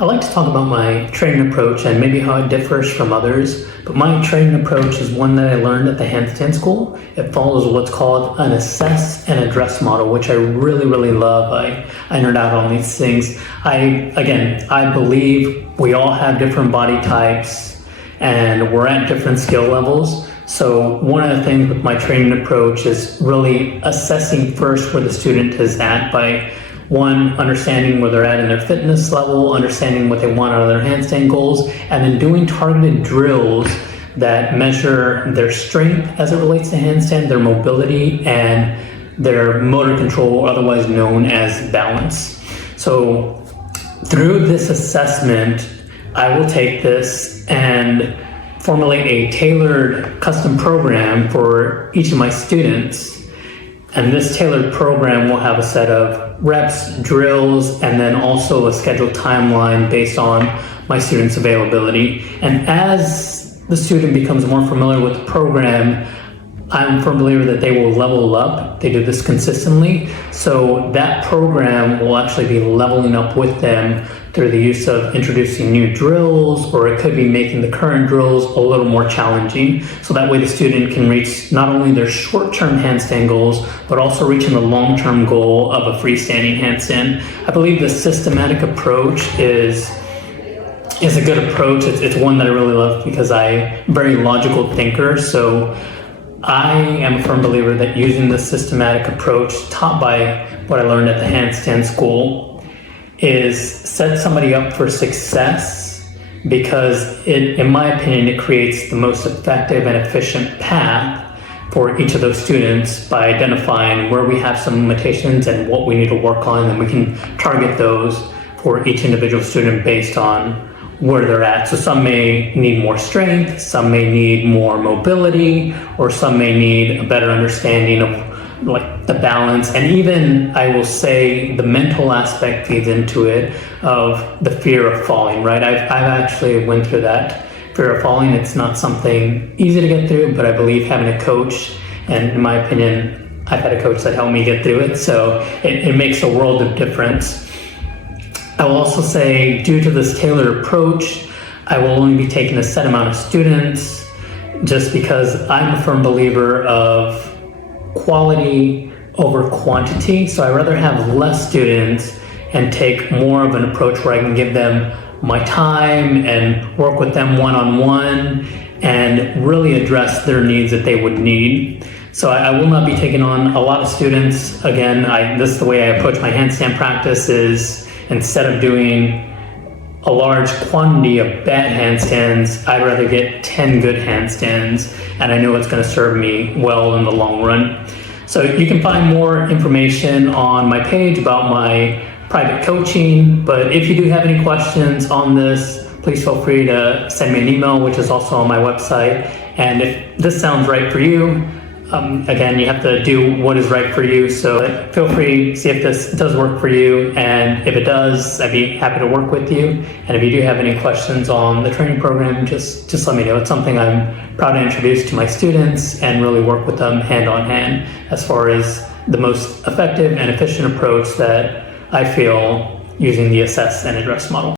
I like to talk about my training approach and maybe how it differs from others, but my training approach is one that I learned at the Handstand school. It follows what's called an assess and address model, which I really love. I nerd out on these things. I believe we all have different body types and we're at different skill levels. So one of the things with my training approach is really assessing first where the student is at by one, understanding where they're at in their fitness level, understanding what they want out of their handstand goals, and then doing targeted drills that measure their strength as it relates to handstand, their mobility, and their motor control, otherwise known as balance. So through this assessment, I will take this and formulate a tailored custom program for each of my students. And this tailored program will have a set of reps, drills, and then also a scheduled timeline based on my students' availability. And as the student becomes more familiar with the program, I'm a firm believer that they will level up. They do this consistently. So that program will actually be leveling up with them through the use of introducing new drills, or it could be making the current drills a little more challenging. So that way the student can reach not only their short-term handstand goals, but also reaching the long-term goal of a freestanding handstand. I believe the systematic approach is a good approach. It's one that I really love because I'm a very logical thinker. So I am a firm believer that using the systematic approach taught by what I learned at the Handstand school is set somebody up for success, because in my opinion, it creates the most effective and efficient path for each of those students by identifying where we have some limitations and what we need to work on, and we can target those for each individual student based on where they're at. So some may need more strength, some may need more mobility, or some may need a better understanding of like the balance, and even I will say the mental aspect feeds into it of the fear of falling, right? I've actually went through that fear of falling. It's not something easy to get through, but I believe having a coach, and in my opinion, I've had a coach that helped me get through it, so it makes a world of difference. I will also say, due to this tailored approach, I will only be taking a set amount of students, just because I'm a firm believer of quality over quantity. So I'd rather have less students and take more of an approach where I can give them my time and work with them one-on-one and really address their needs that they would need. So I will not be taking on a lot of students. Again, this is the way I approach my handstand practice is, instead of doing a large quantity of bad handstands, I'd rather get 10 good handstands, and I know it's going to serve me well in the long run. So you can find more information on my page about my private coaching, but if you do have any questions on this, please feel free to send me an email, which is also on my website. And if this sounds right for you, again, you have to do what is right for you. So feel free to see if this does work for you. And if it does, I'd be happy to work with you. And if you do have any questions on the training program, just let me know. It's something I'm proud to introduce to my students and really work with them hand on hand as far as the most effective and efficient approach that I feel using the assess and address model.